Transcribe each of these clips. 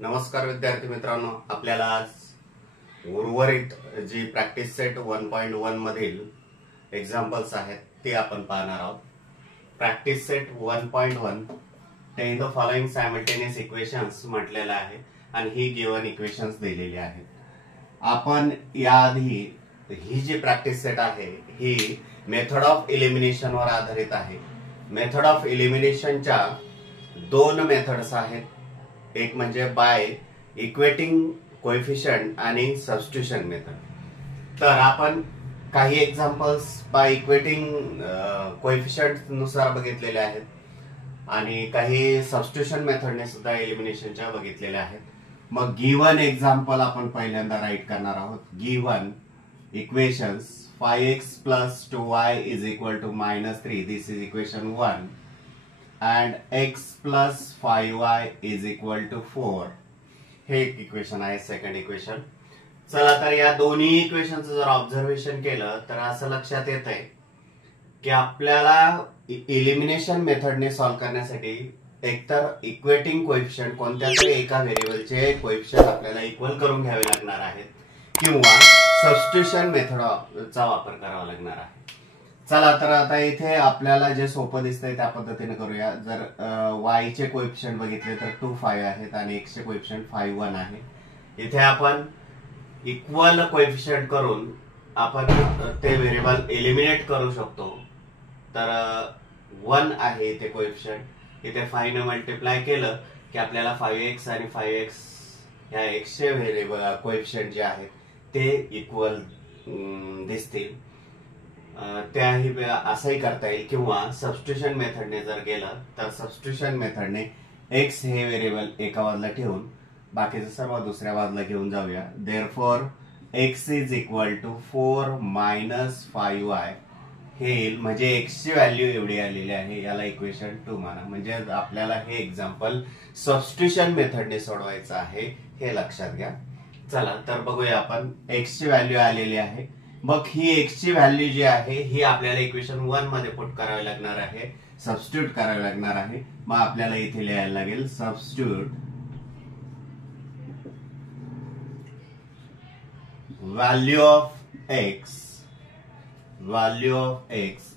नमस्कार विद्यार्थी मित्रांनो, आपल्याला आज उर्वरित जी प्रॅक्टिस सेट 1.1 मधील एक्झाम्पल्स आहेत ते आपण पाहणार आहोत. Practice set 1.1 ten the following simultaneous equations म्हटलेलं आहे आणि ही गिव्हन इक्वेशन्स दिलेली आहेत. आपण याआधी ही जी प्रॅक्टिस सेट आहे ही मेथड ऑफ एलिमिनेशन वर आधारित आहे. मेथड ऑफ एलिमिनेशनच्या दोन मेथड्स आहेत, एक म्हणजे बाय इक्वेटिंग कोएफिशियंट आणि सबस्टिट्यूशन मेथड. तर आपण काही एक्झाम्पल्स बाय इक्वेटिंग कोएफिशियंट नुसार बघितलेले आहेत आणि काही सबस्टिट्यूशन मेथडने सुद्धा एलिमिनेशनच्या बघितलेल्या आहेत. मग गिव्हन एक्झाम्पल आपण पहिल्यांदा राईट करणार आहोत. Given equations 5x plus 2y is equal to -3. This is equation 1. And x plus 5y is equal to 4. हे एक इक्वेशन आहे, सेकंड इक्वेशन. चला तर या दोन्ही इक्वेशनचं जर ऑब्झर्वेशन केलं तर असं लक्षात येत आहे की आपल्याला एलिमिनेशन मेथडने सॉल्व्ह करण्यासाठी एकतर इक्वेटिंग कोएफिशियंट कोणत्या तरी एका व्हेरिएबलचे कोएफिशियंट आपल्याला इक्वल करून घ्यावे लागणार आहेत किंवा सबस्टिट्यूशन मेथडचा वापर करावा लागणार आहे. चला तर आता इथे आपल्याला जे सोपं दिसतंय त्या पद्धतीने करूया. जर y चे कोएफिशियंट बघितले तर 2, 5 आहेत आणि x चे कोएफिशियंट 5, 1 आहे. इथे आपण इक्वल कोएफिशियंट करून आपण ते व्हेरिएबल एलिमिनेट करू शकतो. तर 1 आहे इथे कोएफिशियंट, इथे 5 ने मल्टिप्लाय केलं की आपल्याला 5x आणि 5x ह्या x चे व्हेरिएबल कोएफिशियंट जे आहेत ते इक्वल दिसतील. त्याही असंही करता येईल किंवा सबस्टिट्यूशन मेथडने जर गेलं तर सबस्टिट्यूशन मेथडने x हे व्हेरिएबल एका बाजूला ठेवून बाकीचं सर्व दुसऱ्या बाजूला घेऊन जाऊया. Therefore x is equal to 4 - 5y हे येईल. म्हणजे x ची व्हॅल्यू एवढी आलेली आहे, याला इक्वेशन 2 म्हणा. म्हणजे आपल्याला हे एक्झाम्पल सबस्टिट्यूशन मेथडने सोडवायचं आहे, हे लक्षात घ्या. चला तर बघूया आपण. x ची व्हॅल्यू आलेली आहे. मग ही x ची व्हॅल्यू जी आहे ही आपल्याला इक्वेशन 1 मध्ये पुट करावी लागणार आहे, सबस्टिट्यूट करावी लागणार आहे. मग आपल्याला इथे लिहायला लागेल substitute value of x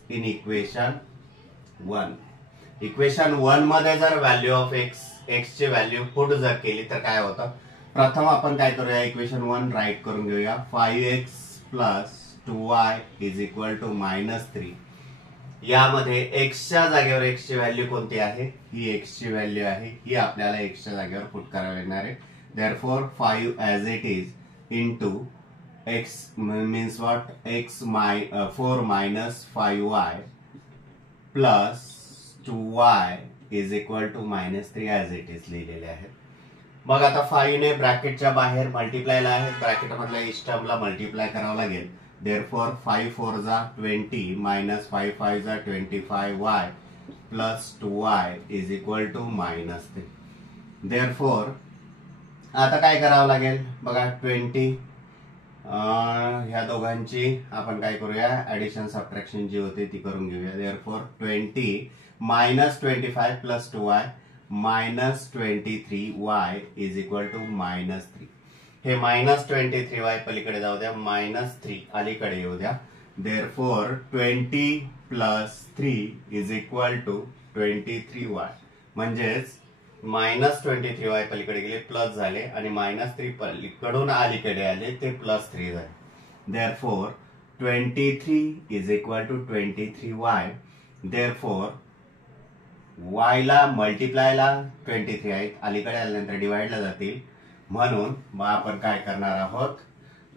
in equation 1. Equation 1 मध्ये जर व्हॅल्यू ऑफ x ची व्हॅल्यू पुट जर केली तर काय होतं, प्रथम आपण काय करूया, इक्वेशन 1 राईट करून घेऊया. 5x plus 2y is equal to -3. यामध्ये x च्या जागेवर x ची व्हॅल्यू कोणती आहे, ही x ची व्हॅल्यू आहे, ही आपल्याला x च्या जागेवर पुट करावी लागणार आहे. Therefore 5 as it is into x means what, 4 minus 5y plus 2y is equal to -3 as it is लिहिलेले आहे. मग आता 5 ने ब्रॅकेटच्या बाहेर मल्टिप्लायला आहे, ब्रॅकेट मधल्या इच टर्मला मल्टिप्लाय करावं लागेल. देअरफॉर 5 4 जा 20 minus 5 5 जा 25y plus 2y is equal to -3. Therefore आता काय करावं लागेल बघा, 20 ह्या दोघांची आपण काय करूया, ऍडिशन सबट्रॅक्शन जी होते ती करून घेऊया. Therefore 20 minus 25 plus 2y -23y is equal to -3. हे -23y पलीकडे जाऊ द्या, -3 अलीकडे येऊ द्या. Therefore 20 plus 3 is equal to 23y. म्हणजेच -23y पलीकडे गेले प्लस झाले आणि -3 पलीकडून अलीकडे आले ते +3 झाले. Therefore 23 is equal to 23y. Therefore y ला मल्टिप्लायला 23 आहेत, अलीकडे आल्यानंतर डिवाइडला जातील, म्हणून मग आपण काय करणार आहोत.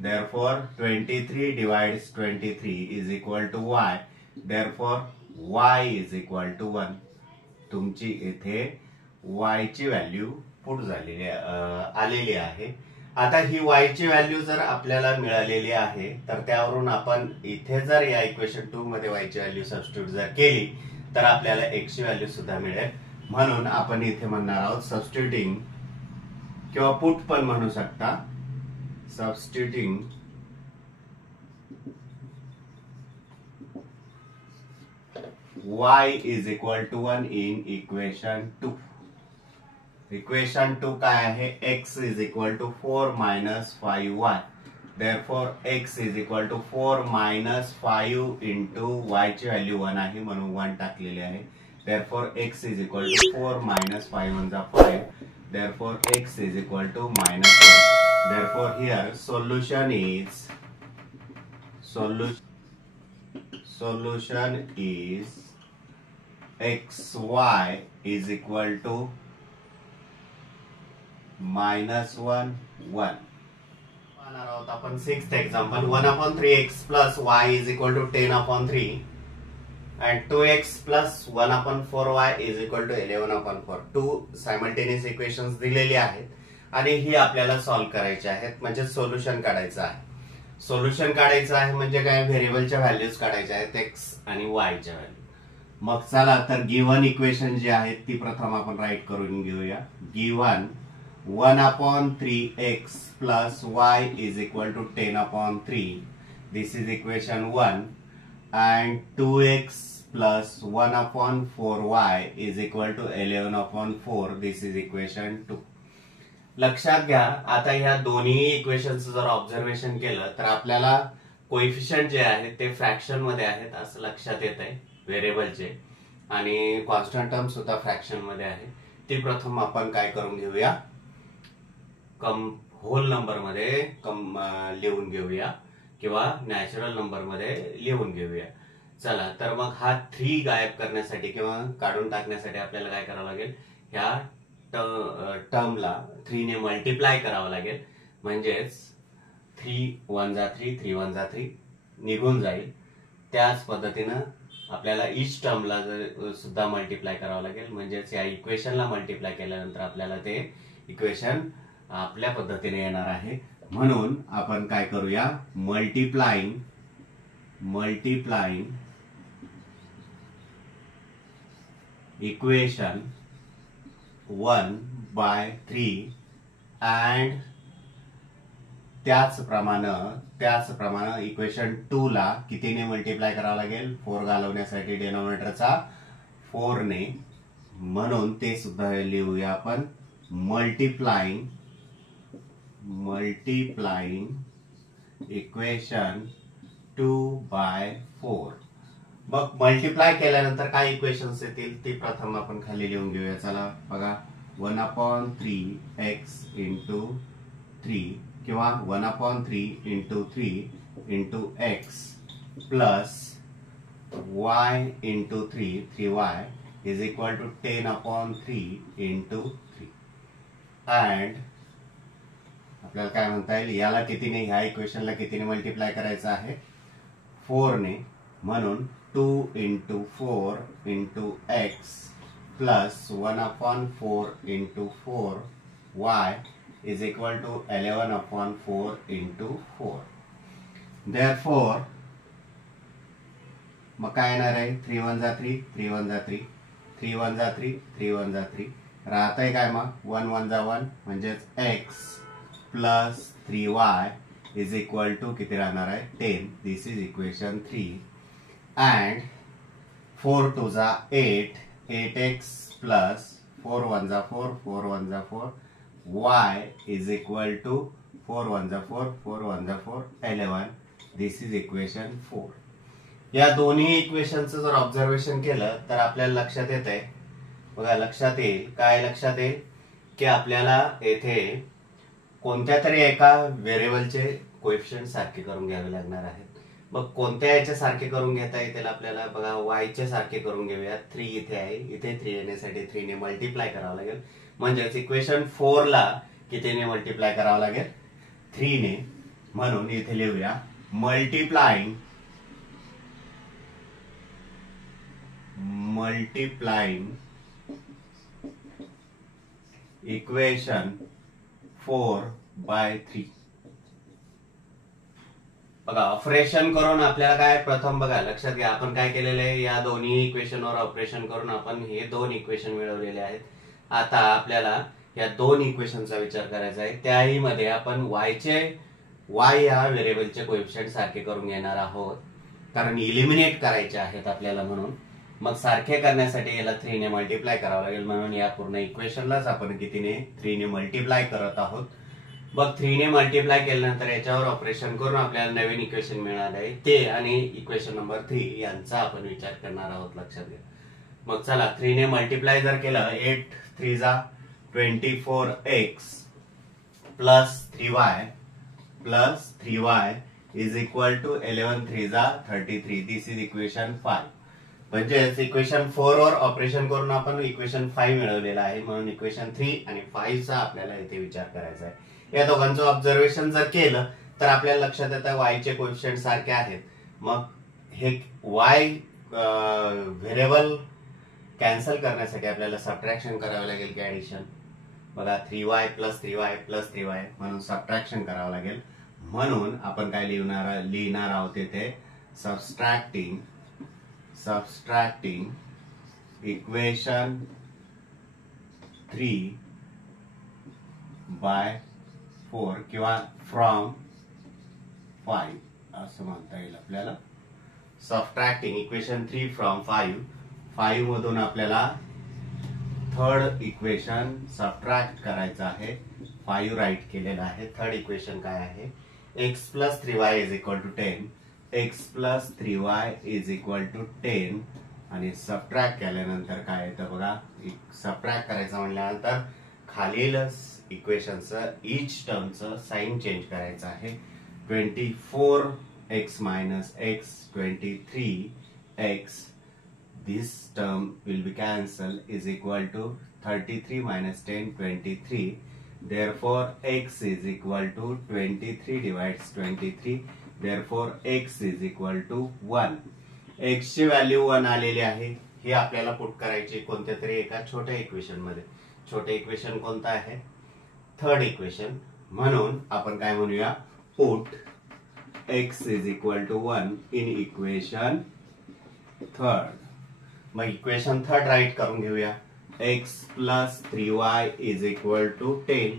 Therefore 23 divides 23 is equal to y. Therefore y is equal to 1. तुमची इथे y ची व्हॅल्यू पुट झालेली आलेली आहे. आता ही y ची व्हॅल्यू जर आपल्याला मिळालेली आहे तर त्यावरून आपण इथे जर या इक्वेशन 2 मध्ये y ची व्हॅल्यू सबस्टिट्यूट जर केली तर आपल्याला x ची व्हॅल्यू सुद्धा मिळेल. म्हणून आपण इथे म्हणणार आहोत सबस्टिट्यूटिंग किंवा पुट पण म्हणू शकता, substituting y is equal to 1 in equation 2. Equation 2 काय आहे, x is equal to 4 minus 5y. Therefore x is equal to 4 minus 5 into y ची व्हॅल्यू 1 आहे म्हणून 1 टाकलेली आहे. Therefore x is equal to 4 minus 5 1 जा 5. Therefore x is equal to -1. Therefore here solution is xy is equal to -1 1. पाहणार आहोत आपण 6th example. 1/3x plus y is equal to 10/3 and 2x plus 1/4y is equal to 11/4. 2 simultaneous equations दिलेली आहेत आणि ही आपल्याला solve करायची आहेत, म्हणजे सोल्युशन काढायचं आहे. सोल्युशन काढायचं आहे म्हणजे काय, व्हेरिएबलच्या व्हॅल्यूज काढायच्या आहेत x आणि y च्या व्हॅल्यू. मग चला तर गिव्हन इक्वेशन जी आहेत ती प्रथम आपण राईट करून घेऊया. Given 1/3x plus y is equal to 10/3. This is equation 1. And 2x plus 1/4y is equal to 11/4. This is equation 2. लक्षात घ्या, आता ह्या दोन्ही इक्वेशनच जर ऑब्झर्वेशन केलं तर आपल्याला कोएफिशियंट जे आहेत ते फ्रॅक्शन मध्ये आहेत असं लक्षात येत आहे व्हेरिएबलचे, आणि कॉन्स्टंट टर्म सुद्धा फ्रॅक्शन मध्ये आहे. ती प्रथम आपण काय करून घेऊया, होल नंबर मध्ये लिहून घेऊया किंवा नॅचरल नंबर मध्ये लिहून घेऊया. चला तर मग हा 3 गायब करण्यासाठी किंवा काढून टाकण्यासाठी आपल्याला काय करावं लागेल, ह्या टर्मला 3 ने मल्टिप्लाय करावं लागेल. म्हणजेच 3 1 जा 3 3 1 जा 3 निघून जाईल. त्याच पद्धतीनं आपल्याला ईच टर्मला सुद्धा मल्टिप्लाय करावं लागेल. म्हणजेच या इक्वेशनला मल्टिप्लाय केल्यानंतर आपल्याला ते इक्वेशन आपल्या पद्धतीने येणार आहे. म्हणून आपण काय करूया, मल्टिप्लाइंग इक्वेशन 1/3 अँड त्याचप्रमाणे इक्वेशन 2 ला कितीने मल्टिप्लाय करावं लागेल, 4 घालवण्यासाठी डिनॉमिनेटरचा 4 ने. म्हणून ते सुद्धा लिहूया आपण, मल्टिप्लाइंग इक्वेशन 2/4. मग मल्टिप्लाय केल्यानंतर काय इक्वेशन्स येतील ती प्रथम आपण खाली लिहून घेऊया. चला बघा, 1/3x इंटू 3 किंवा 1/3 into 3 into x plus y into 3y is equal to 10/3 into 3. And आपल्याला काय म्हणता येईल, याला कितीने, ह्या इक्वेशनला कितीने मल्टिप्लाय करायचं आहे, 4 ने. म्हणून 2 into 4 into x plus 1/4 into 4y is equal to 11/4 into 4. Therefore, मग काय येणार आहे, 3 1 जा 3 3 1 जा 3 3 1 जा 3 3 1 जा 3 राहतंय काय, मग 1 1 जा 1 म्हणजेच x plus 3y is equal to किती राहणार आहे, 10. This is equation 3. अँड 4 2 जा 8 8x प्लस 4 1 जा 4 4 1 जा 4 y is equal to 4 1 जा 4 4 1 जा 4 11. दिस इज इक्वेशन 4. या दोन्ही इक्वेशनचं जर ऑब्झर्वेशन केलं तर आपल्याला लक्षात येत आहे, बघा लक्षात येईल, काय लक्षात येईल की आपल्याला येथे कोणत्या तरी एका व्हेरिएबलचे कोएफिशियंट सारखे करून घ्यावे लागणार आहेत. मग कोणत्या याच्या सारखे करून घेता येतील आपल्याला, बघा y चे सारखे करून घेऊया. 3 इथे आहे, इथे 3 येण्यासाठी 3 ने मल्टिप्लाय करावं लागेल. म्हणजेच इक्वेशन 4 ला कितीने मल्टिप्लाय करावं लागेल, 3 ने. म्हणून इथे लिहूया, मल्टिप्लाइंग इक्वेशन 4/3. बघा ऑपरेशन करून आपल्याला काय, प्रथम बघा लक्षात घ्या, आपण काय केलेलं आहे, या दोन्ही इक्वेशनवर ऑपरेशन करून आपण हे 2 इक्वेशन मिळवलेले आहेत. आता आपल्याला या 2 इक्वेशनचा विचार करायचा आहे. त्याही मध्ये आपण y या व्हेरिएबलचे कोएफिशियंट सारखे करून घेणार आहोत, कारण इलिमिनेट करायचे आहेत आपल्याला. म्हणून मग सारखे करण्यासाठी याला 3 ने मल्टिप्लाय करावं लागेल, म्हणून या पूर्ण इक्वेशनलाच आपण कितीने 3 ने मल्टिप्लाय करत आहोत. मग 3 ने मल्टिप्लाय केल्यानंतर याच्यावर ऑपरेशन करून आपल्याला नवीन इक्वेशन मिळालं आहे ते आणि इक्वेशन नंबर 3 यांचा आपण विचार करणार आहोत. लक्षात घ्या. मग चला 3 ने मल्टिप्लाय जर केलं 8 3 जा 24x plus 3y is equal to 11 3 जा 33. दिस इज इक्वेशन 5. म्हणजेच इक्वेशन 4 वर ऑपरेशन करून आपण इक्वेशन 5 मिळवलेलं आहे, म्हणून इक्वेशन 3 आणि 5 चा आपल्याला इथे विचार करायचा आहे. या दोघांचं ऑब्झर्वेशन जर केलं तर आपल्याला लक्षात येतं y चे कोएफिशिएंट सारखे आहेत. मग हे y व्हेरिएबल कॅन्सल करण्यासाठी आपल्याला सबट्रॅक्शन करावं लागेल की ऍडिशन. बघा 3y plus 3y plus 3y म्हणून सबट्रॅक्शन करावं लागेल. म्हणून आपण काय लिहिणार आहोत इथे सबस्ट्रॅक्टिंग इक्वेशन 3 बाय 4 किंवा फ्रॉम 5 असं म्हणता येईल आपल्याला. सबट्रॅक्टिंग इक्वेशन 3 फ्रॉम 5 मधून आपल्याला थर्ड इक्वेशन सबट्रॅक्ट करायचं आहे. 5 राईट केलेलं आहे. थर्ड इक्वेशन काय आहे? x plus 3y is equal to 10. x plus 3y is equal to 10 आणि सबट्रॅक्ट केल्यानंतर काय येतं बघा. सबट्रॅक्ट करायचं म्हटल्यानंतर खालील इक्वेशनचं ईच टर्मचं साइन चेंज करायचं आहे. 24x minus x 23x this term will be cancelled is equal to 33 minus 10 23. Therefore x is equal to 23 divides 23. Therefore x is equal to 1. x ची व्हॅल्यू 1 आलेली आहे. हे आपल्याला पुट करायची कोणत्या तरी एका छोट्या इक्वेशन मध्ये. छोटे इक्वेशन कोणतं आहे? Third equation. म्हणून आपण काय म्हणूया put x is equal to 1 in equation third. मग इक्वेशन थर्ड राईट करून घेऊया. x plus 3y is equal to 10.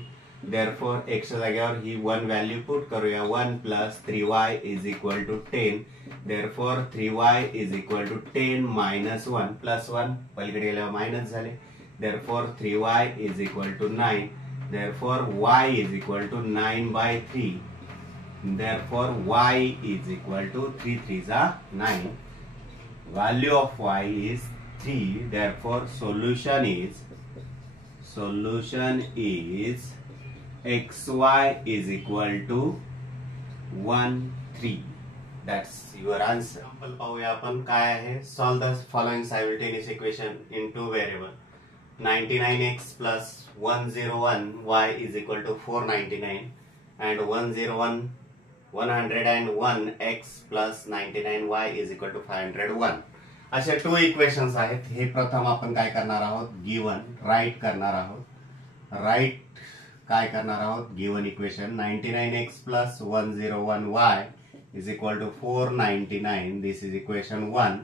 Therefore x च्या जागेवर ही 1 व्हॅल्यू पुट करूया. 1 plus 3y is equal to 10. Therefore 3y is equal to 10 minus 1 plus 1 पलीकडे गेल्यावर minus झाले. Therefore 3y is equal to 9. Therefore y is equal to 9/3. Therefore y is equal to 3 3 जा 9. Value of y is 3. Therefore, solution is xy is equal to 1 3. That's your answer. Example पाहूया आपण काय आहे. Solve the following simultaneous equation in two variable. 99x plus 101y is equal to 499 and 101x plus 99y is equal to 501. असे 2 equations आहेत. हे प्रथम आपण काय करणार आहोत? गिवन राईट करणार आहोत. Given equation 99x plus 101y is equal to 499. This is equation 1.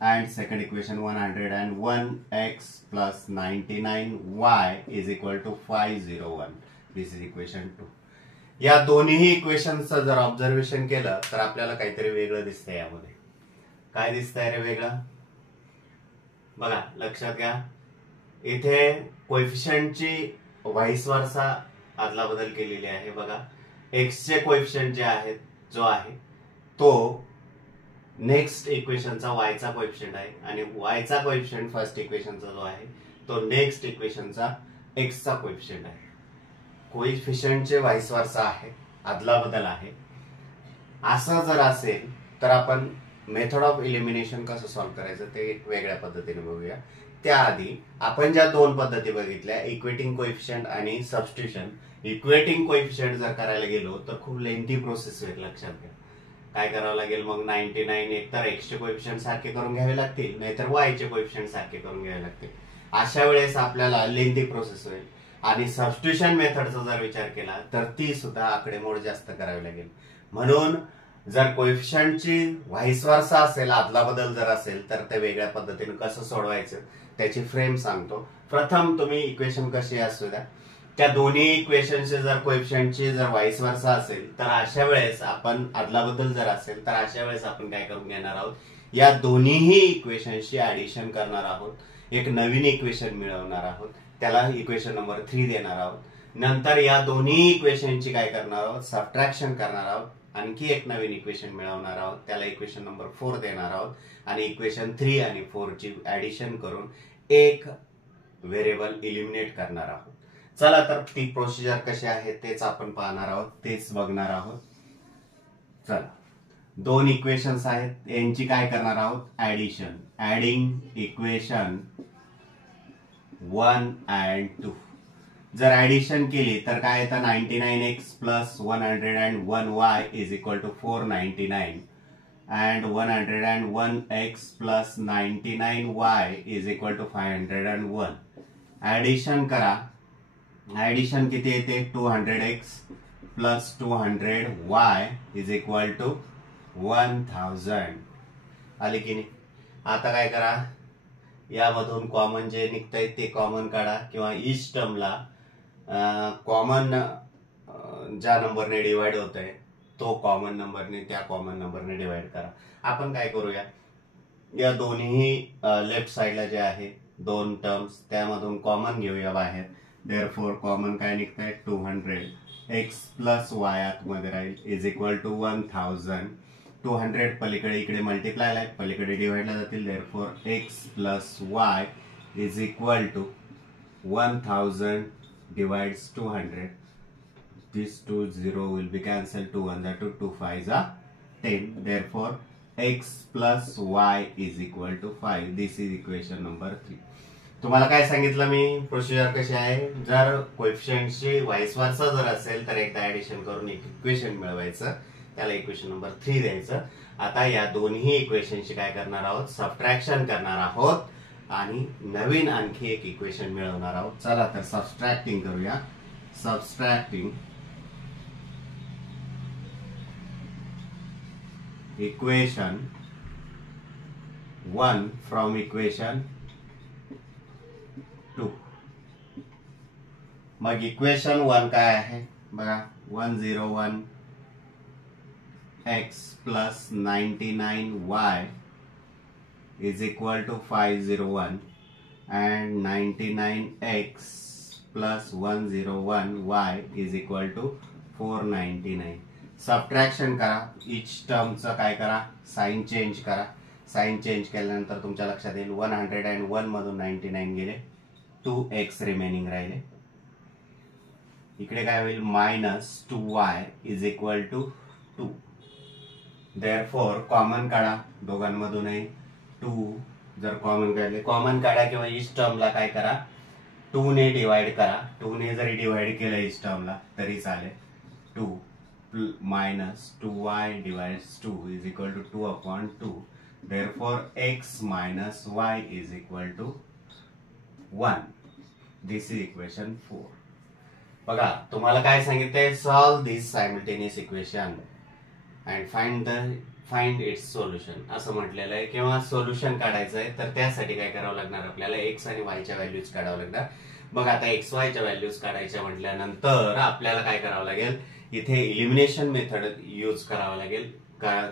And second equation 101x plus 99y is equal to 501. This is equation 2. या दोन्ही इक्वेशनचं जर ऑब्झर्वेशन केलं तर आपल्याला काहीतरी वेगळं दिसतंय. यामध्ये काय दिसतंय रे वेगळं? बघा लक्षात घ्या. इथे कोएफिशिएंटची व्हाईस वर्सा आदला बदल केलेली आहे. बघा x चे कोएफिशिएंट जे आहेत जो आहे तो नेक्स्ट इक्वेशनचा y चा कोएफिशिएंट आहे आणि y चा कोएफिशिएंट फर्स्ट इक्वेशनचा जो आहे तो नेक्स्ट इक्वेशनचा x चा कोएफिशिएंट आहे. कोएफिशिएंटचे व्हाईस वर्सा आहे, आदला बदल आहे. असं जर असेल तर आपण मेथड ऑफ इलिमिनेशन कसं सॉल्व्ह करायचं ते एक वेगळ्या पद्धतीने बघूया. त्याआधी आपण ज्या 2 पद्धती बघितल्या इक्वेटिंग कोएफिशिएंट आणि सबस्टिट्यूशन. इक्वेटिंग कोएफिशिएंट जर करायला गेलो तर खूप लेंथी प्रोसेस होईल. लक्षात घ्या. काय करावं लागेल मग 99 एकतर x चे कोएफिशिएंट सारखे करून घ्यावे लागतील नाहीतर y चे कोएफिशिएंट सारखे करून घ्यावे लागतील. अशा वेळेस आपल्याला लेंथी प्रोसेस होईल. आणि सबस्टिट्यूशन मेथडचा जर विचार केला तर ती सुद्धा आकडेमोड जास्त करावी लागेल. म्हणून जर कोएफिशिएंटची व्हाईस वर्सा असेल, आदला बदल जर असेल तर ते वेगळ्या पद्धतीने कसं सोडवायचं त्याची फ्रेम सांगतो. प्रथम तुम्ही इक्वेशन कशी असू द्या त्या दोन्ही इक्वेशनचे जर कोएफिशिएंटची जर व्हाईस वर्सा असेल तर अशा वेळेस आपण आदला बदल जर असेल तर अशा वेळेस आपण काय करून घेणार आहोत या दोन्हीही इक्वेशनशी ऍडिशन करणार आहोत, एक नवीन इक्वेशन मिळवणार आहोत, त्याला इक्वेशन नंबर 3 देणार आहोत. नंतर या दोन्ही इक्वेशनची काय करणार आहोत, सबट्रॅक्शन करणार आहोत, आणखी एक नवीन इक्वेशन मिळवणार आहोत, त्याला इक्वेशन नंबर 4 देणार आहोत आणि इक्वेशन 3 आणि 4 ची ऍडिशन करून एक व्हेरिएबल इलिमिनेट करणार आहोत. चला तर ती प्रोसिजर कशी आहे तेच आपण पाहणार आहोत, तेच बघणार आहोत. चला, दोन इक्वेशन्स आहेत, यांची काय करणार आहोत, ऍडिशन. Adding equation 1 and 2. जर ऍडिशन केली तर काय येतं, 99x plus 101y is equal to 499 and 101x plus 99y is equal to 501. Addition करा, ऍडिशन किती येते, 200x plus 200y is equal to 1000. आले की नाही. आता काय करा, यामधून कॉमन जे निघतंय ते कॉमन काढा किंवा ईच टर्मला कॉमन ज्या नंबरने डिवाइड होतंय तो कॉमन नंबरने त्या कॉमन नंबरने डिवाइड करा. आपण काय करूया, या दोन्ही लेफ्ट साइडला जे आहे दोन टर्म्स त्यामधून कॉमन घेऊया बाहेर. देअरफॉर कॉमन काय निघतंय, 200x प्लस y आतमध्ये राहील इज इक्वल टू 1000. 200 पलीकडे इकडे मल्टिप्लाय आहे, पलीकडे डिवाइडला जातील. Therefore x plus y is equal to 1000 divides 200. This 0 will be cancelled. 2 1 are 2, 2 5 are 10. Therefore, x plus y is equal to 5. This is equation number 3. तुम्हाला काय सांगितलं मी, प्रोसिजर कशी आहे, जर कोएफिशिएंटची वाईस वर्सा जर असेल तर एकदा ऍडिशन करून एक इक्वेशन मिळवायचं, त्याला इक्वेशन नंबर 3 द्यायचं. आता या दोन्ही इक्वेशनची काय करणार आहोत, सबट्रॅक्शन करणार आहोत आणि नवीन आणखी एक इक्वेशन मिळवणार आहोत. चला तर सबट्रॅक्टिंग करूया. Subtracting equation 1 from equation 2. मग इक्वेशन 1 काय आहे बघा, 101x plus 99y is equal to 501 and 99x plus 101y is equal to 499. Subtraction करा, इच टर्मचं काय करा, साइन चेंज करा. साइन चेंज केल्यानंतर तुमच्या लक्षात येईल 101 मधून 99 गेले, 2x रिमेनिंग राहिले. इकडे काय होईल, minus 2y is equal to 2. Therefore common काढा दोघांमधूनही. 2 जर कॉमन काढले, कॉमन काढा किंवा इच टर्मला काय करा, 2 ने डिवाइड करा. 2 ने जरी डिवाइड केलं इच टर्मला तरी चालेल. 2 minus 2y divides 2 is equal to 2 upon 2. Therefore, x minus y is equal to 1. This is equation 4. बघा, तुम्हाला काय सांगितलंय, solve this simultaneous equation and find its solution असं म्हटलेलं आहे. किंवा सोल्युशन काढायचं आहे तर त्यासाठी काय करावं लागणार, आपल्याला x आणि y च्या व्हॅल्यूज काढावं लागणार. बघा, आता x y च्या व्हॅल्यूज काढायच्या म्हटल्यानंतर आपल्याला काय करावं लागेल, इथे इलिमिनेशन मेथड यूज करावं लागेल.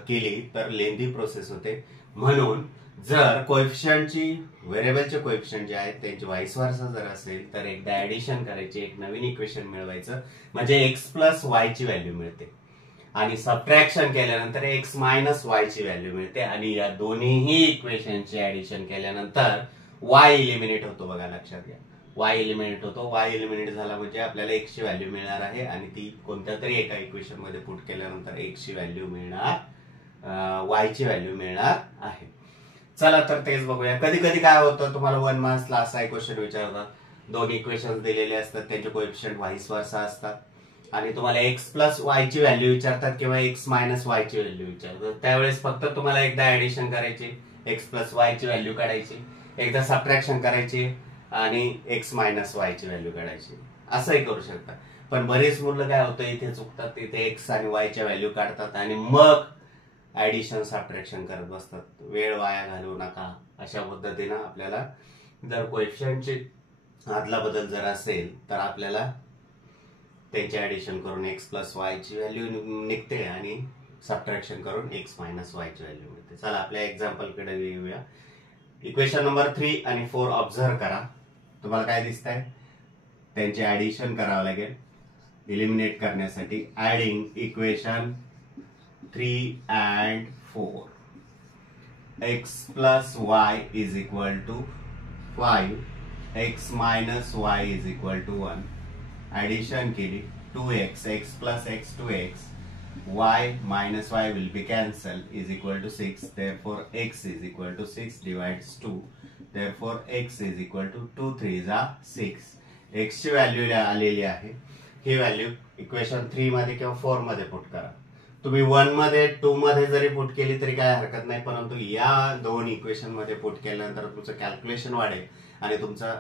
केली तर लेंदी प्रोसेस होते. म्हणून जर कोएफिशिएंटची व्हेरिएबलचे कोएफिशिएंट जे आहेत त्यांची वाईस वर्सा जर असेल तर एकदा ऍडिशन करायची, एक नवीन इक्वेशन मिळवायचं, म्हणजे एक्स प्लस वाय ची व्हॅल्यू मिळते आणि सबट्रॅक्शन केल्यानंतर एक्स मायनस वाय ची व्हॅल्यू मिळते आणि या दोन्हीही इक्वेशनचे ऍडिशन केल्यानंतर वाय इलिमिनेट होतो. बघा, लक्षात घ्या, y एलिमिनेट होतो. y एलिमिनेट झाला म्हणजे आपल्याला x ची व्हॅल्यू मिळणार आहे आणि ती कोणत्या तरी एका इक्वेशन मध्ये पुट केल्यानंतर x ची व्हॅल्यू मिळणार, y ची व्हॅल्यू मिळणार आहे. चला तर तेच बघूया. कधी कधी काय होतं, तुम्हाला 1 मार्क्सला असा एक क्वेश्चन विचारतात, दोन इक्वेशन दिलेले असतात, त्यांचे कोएफिशिएंट वाईस वर्सा असतात आणि तुम्हाला x प्लस y ची व्हॅल्यू विचारतात किंवा x मायनस y ची व्हॅल्यू विचारतात. त्यावेळेस फक्त तुम्हाला एकदा ऍडिशन करायची, x प्लस y ची व्हॅल्यू काढायची, एकदा सबट्रॅक्शन करायची आणि x मायनस वाय ची व्हॅल्यू काढायची. असंही करू शकता. पण बरेच मुलं काय होतं, इथे चुकतात, इथे x आणि y च्या व्हॅल्यू काढतात आणि मग ऍडिशन सबट्रॅक्शन करत बसतात. वेळ वाया घालवू नका. अशा पद्धतीनं आपल्याला जर कोएफिशिएंटची आदला बदल जर असेल तर आपल्याला त्यांचे ऍडिशन करून x प्लस वाय ची व्हॅल्यू निघते आणि सबट्रॅक्शन करून x मायनस y ची व्हॅल्यू मिळते. चला आपल्या एक्झाम्पल कडे येऊया. इक्वेशन नंबर 3 आणि 4 ऑब्झर्व करा. तुम्हाला काय दिसतंय? त्यांचे ऍडिशन करावं लागेल इलिमिनेट करण्यासाठी. Adding equation 3 and 4. x plus y is equal to 5, x minus y is equal to 1. Addition केली 2x, x plus x 2x, y minus y will be cancelled is equal to 6. Therefore x is equal to 6 divides 2. Therefore x is equal to 2 3 are 6. x ची value आलेली आहे. ही value equation 3 मध्ये किंवा 4 मध्ये put करा. तुम्ही 1 मध्ये 2 मध्ये जरी पुट केली तरी काय हरकत नाही, परंतु या दोन इक्वेशन मध्ये पुट केल्यानंतर तुमचं कॅल्क्युलेशन वाढेल आणि तुमचा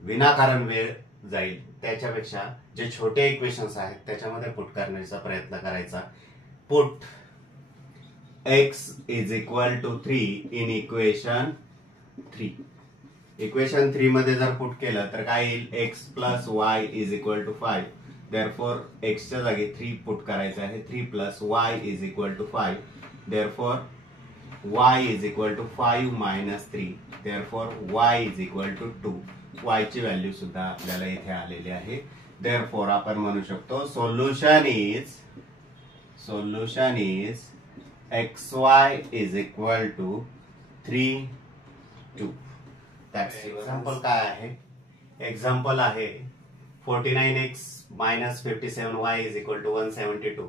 विनाकारण वेळ जाईल. त्याच्यापेक्षा जे छोटे इक्वेशन्स आहेत त्याच्यामध्ये पुट करण्याचा प्रयत्न करायचा. Put x is equal to 3 in equation 3. Equation 3 मध्ये जर पुट केलं तर काय येईल? x plus y is equal to 5. Therefore x च्या जागी 3 पुट करायचं आहे. 3 plus y is equal to 5. Therefore y is equal to 5 minus 3. Therefore y is equal to 2. y ची व्हॅल्यू सुद्धा आपल्याला इथे आलेली आहे. Therefore आपण म्हणू शकतो solution is xy is equal to 3 2. Example काय आहे? एक्झाम्पल आहे 49x minus 57y is equal to 172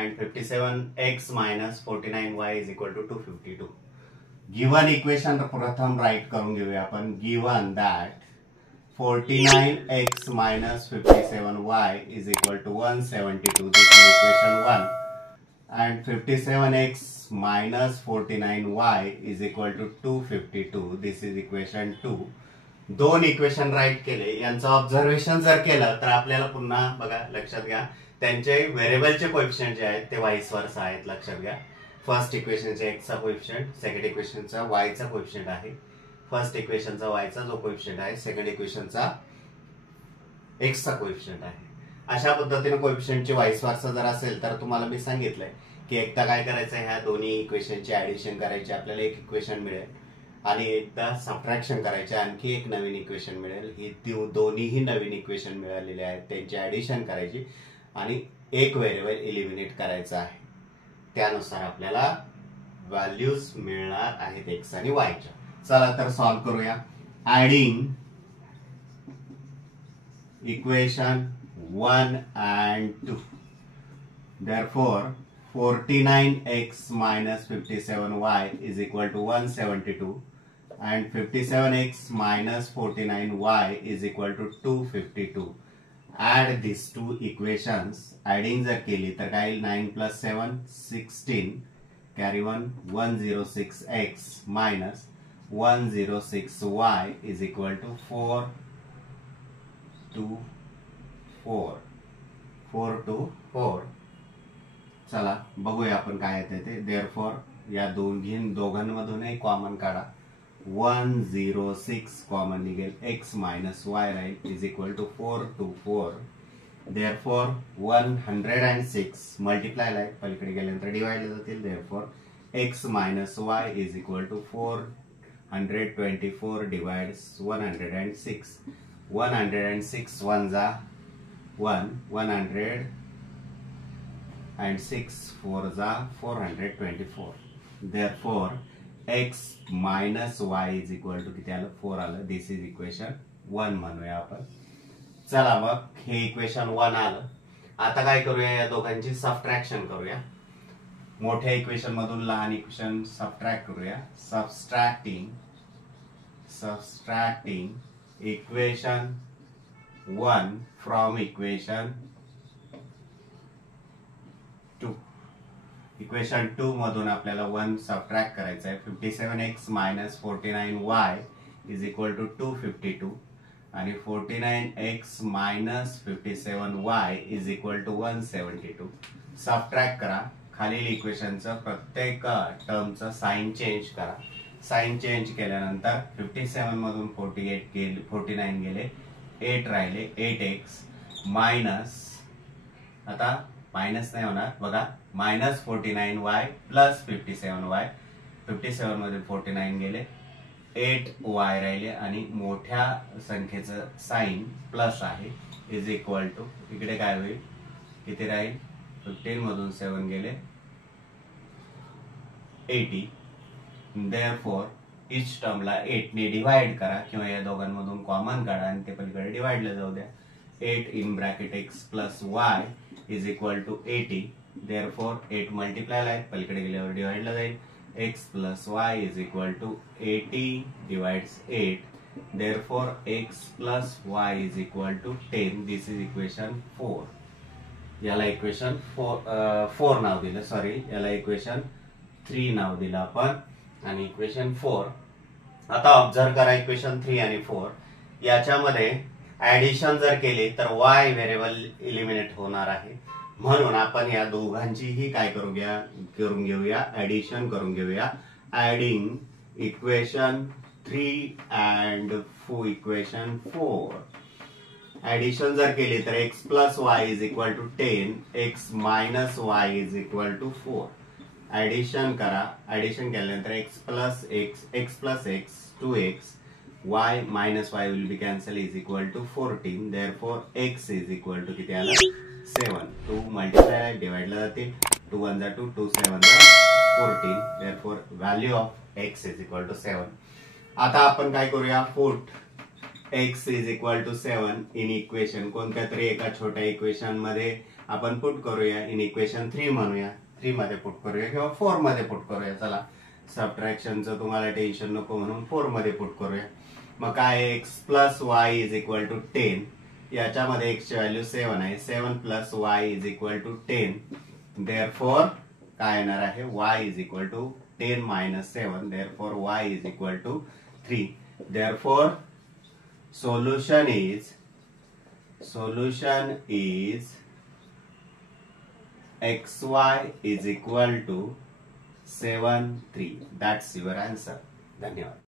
and 57x minus 49y is equal to 252. Given equation प्रथम राइट करून घेऊया आपण. Given that 49x minus 57y is equal to 172. This is equation 1. And 57x minus 49y is equal to 252. This is equation 2. दोन equation right केले. यांचं observation जर केलं तर आपल्याला पुन्हा बघा लक्षात घ्या त्यांचे व्हेरिएबलचे कोएफिशिएंट जे आहेत ते वाईस वर्सा आहेत. लक्षात घ्या फर्स्ट इक्वेशनचा x चा कोएफिशिएंट, सेकंड इक्वेशनचा y चा कोएफिशिएंट आहे. फर्स्ट इक्वेशनचा y चा जो कोएफिशिएंट आहे, सेकंड इक्वेशनचा x चा कोएफिशिएंट आहे. अशा पद्धतीने कोएफिशिएंटचे वाईस वर्सा जर असेल तर तुम्हाला मी सांगितलंय की एकदा काय करायचं, ह्या दोन्ही इक्वेशनचे ऍडिशन करायचे, आपल्याला एक इक्वेशन मिळेल आणि एकदा सबट्रॅक्शन करायचे, आणखी एक नवीन इक्वेशन मिळेल. ही दोन्हीही नवीन इक्वेशन मिळालेले आहेत, त्यांची ऍडिशन करायची आणि एक व्हेरिएबल इलिमिनेट करायचा आहे. त्यानुसार आपल्याला व्हॅल्यूज मिळणार आहेत x आणि y च्या. चला तर सॉल्व्ह करूया. Adding equation 1 and 2. Therefore 49x minus 57y is equal to 172 and 57x minus 49y is equal to 252. Add these two equations. Adding जर केली तर काय येईल? 9 plus 7 16. Carry 106x minus 106y is equal to 4 to 4. 4 to 4. चला बघूया आपण काय येते ते. देअरफॉर या दोघांमधूनही कॉमन काढा. 106 कॉमन निघेल. x मायनस y राहील is equal to 4 to 4. Therefore 106 multiply like पलीकडे गेल्यानंतर डिवाइड जातील. Therefore x minus y is equal to 424 divides 106. 106 1 जा 1, 106 4 जा 424. Therefore x minus y is equal to किती आलं? 4 आलं. दिस इज इक्वेशन 1 म्हणूया आपण. चला मग हे इक्वेशन 1 आलं. आता काय करूया? या दोघांची सबट्रॅक्शन करूया. मोठ्या इक्वेशन मधून लहान इक्वेशन सबट्रॅक्ट करूया. Subtracting equation 1 from equation 2. Equation 2 मधून आपल्याला 1 सबट्रॅक्ट करायचं आहे. 57x minus 49y is equal to 252 आणि 49x minus 57y is equal to 172. Subtract करा. खालील इक्वेशनचं प्रत्येक टर्मचं साइन चेंज करा. साइन चेंज केल्यानंतर 57 मधून 49 गेले, 8 राहिले. 8x मायनस आता मायनस नाही होणार बघा, -49y प्लस 57y, 57 मध्ये 49 गेले, 8y राहिले आणि मोठ्या संख्येचं साइन प्लस आहे इज इक्वल टू इकडे काय होईल, किती राहील, 15 मधून 7 गेले 80. देअरफॉर इच टर्मला 8 ने डिवाइड करा किंवा या दोघांमधून कॉमन काढा आणि ते पलीकडे डिवाइडला जाऊ द्या. 8 in bracket x plus y is equal to 80. Therefore 8 multiply आहेत, पलीकडे गेल्यावर डिवाइडला जाईल. x plus y is equal to 80 divides 8. Therefore x plus y is equal to 10. This is equation 4. याला इक्वेशन 4 नाव दिलं, सॉरी याला इक्वेशन 3 नाव दिलं आपण, आणि इक्वेशन 4. आता ऑब्झर्व करा इक्वेशन 3 आणि 4 याच्यामध्ये ऍडिशन जर केली तर y व्हेरिएबल इलिमिनेट होणार आहे, म्हणून आपण या दोघांचीही काय करून घेऊया, ऍडिशन करून घेऊया. Adding equation 3 and equation 4. Addition जर केली तर x plus y is equal to 10, x minus y is equal to 4. Addition करा, ऍडिशन केल्यानंतर x plus x 2x, y minus y will be cancel is equal to 14. Therefore x is equal to किती आला, 7. 2 multiply डिवाइडला जातील, 2 1 जा 2, 2 7 जा 14. Therefore value of x is equal to 7. आता आपण काय करूया, put x is equal to 7 in equation, कोणत्या तरी एका छोट्या इक्वेशन मध्ये आपण पुट करूया. इन इक्वेशन 3 म्हणूया, 3 मध्ये पुट करूया किंवा 4 मध्ये पुट करूया. चला सबट्रॅक्शनचं तुम्हाला टेन्शन नको म्हणून 4 मध्ये पुट करूया. मग काय, x plus y is equal to 10. याच्यामध्ये x ची व्हॅल्यू 7 आहे, 7 plus y is equal to 10. Therefore काय येणार आहे, y is equal to 10 minus 7. Therefore y is equal to 3. Therefore solution is xy is equal to 7 3. That's your answer. धन्यवाद.